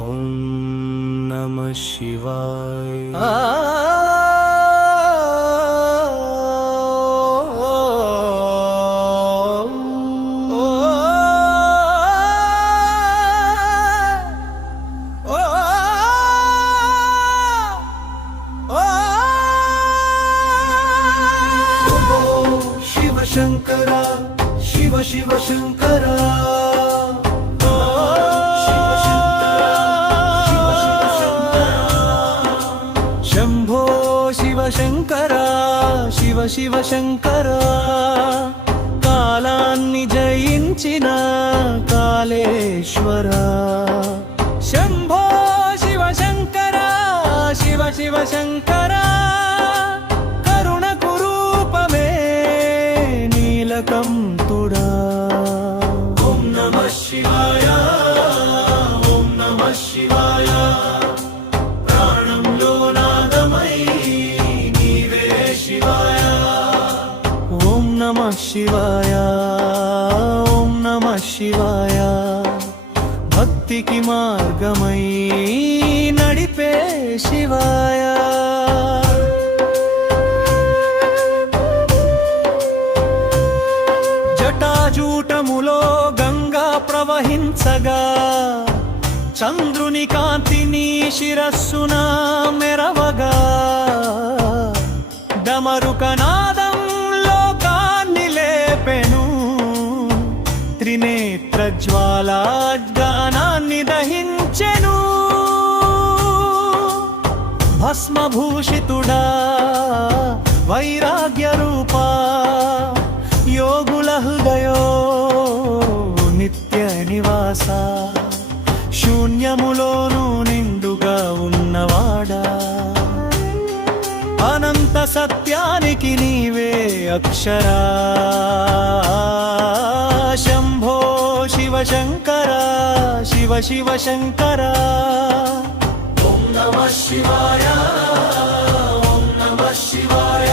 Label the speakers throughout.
Speaker 1: ॐ नमः शिवाय
Speaker 2: शिव शङ्करा शिव शिव शङ्करा శంకరా శివ శివ శంకర కాలాన్ని జయించిన కాళేశ్వర. శంభో శివ శంకర శివ శివ శంకర కరుణకు రూపమే నీలకంతుడా. ఓం నమ శివాయ శివాయ. ఓం నమ శివాయ. భక్తికి మార్గమై నడిపే శివాయ. జటాజూటములో గంగా ప్రవహించగా చంద్రుని కాంతిని శిరస్సున మెరవగా డమరుకనాదం త్రినేత్ర జ్వాలాగానాన్ని దహించెను. భస్మభూషితుడా వైరాగ్య రూపా యోగుల హృదయో నిత్య నివాస. శూన్యములోను నిండుగా ఉన్నవాడా. అనంత సత్యానికి నీవే అక్షరా. శివ శంకర శివ శివ శంకర. ఓం నమ శివాయ ఓం నమ శివాయ.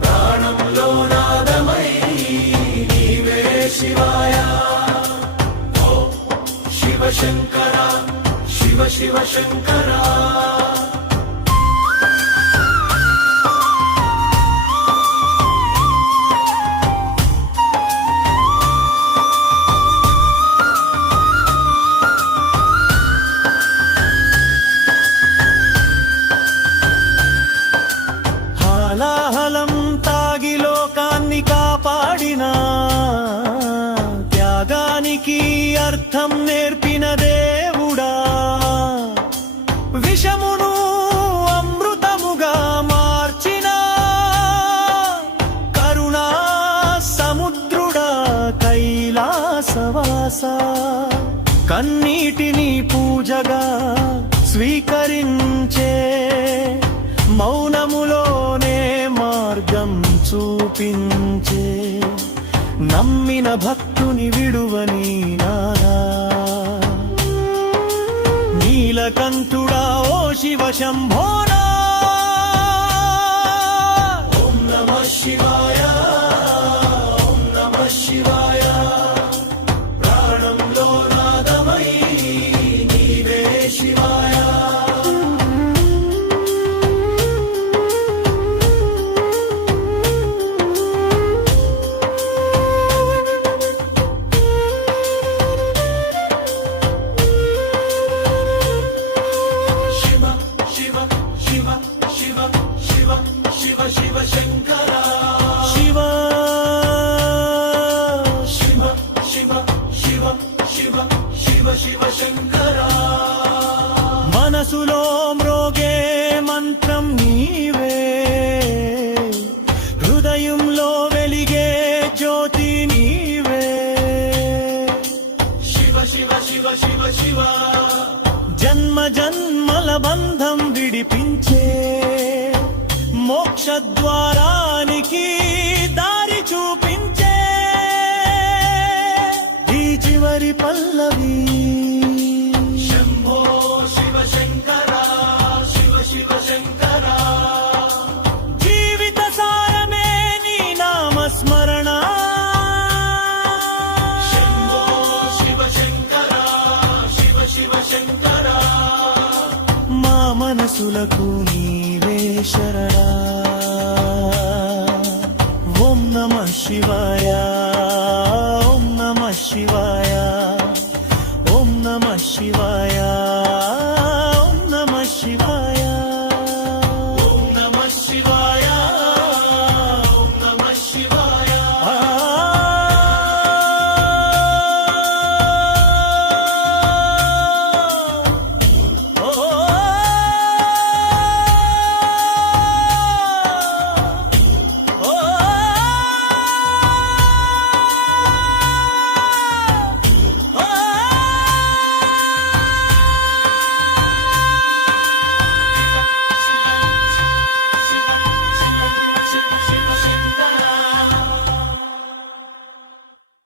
Speaker 2: ప్రాణంలో నాదమై నీవే శివాయ. శివ శంకర శివ శివ శంకరా. త్యాగానికి అర్థం నేర్పిన దేవుడా. విషమును అమృతముగా మార్చిన కరుణా సముద్రుడా కైలాసవాస. కన్నీటిని పూజగా స్వీకరించే నమ్మిన భక్తుని విడువని నాదా నీలకంఠుడా ఓ శివ శంభోనా. ఓం నమ శివాయ. శివ శివ శివ శంకర. శివ శివ శివ శివ శివ శివ శివ శంకర. మనసులో మ్రోగే మంత్రం నీవే. హృదయంలో వెలిగే జ్యోతి నీవే. శివ శివ శివ శివ శివ. జన్మ జన్మల బంధం విడిపించే. మోక్ష ద్వారానికి దారి చూపించే ఈ చివరి పల్లవి. శంభో శివ శంకర శివ శివ శంకర జీవిత సారమే నీ నామస్మరణ. శంభో శివ శంకర శివ శివ శంకర మనసులకు నీవే శరణా. ఓం నమ శివాయ.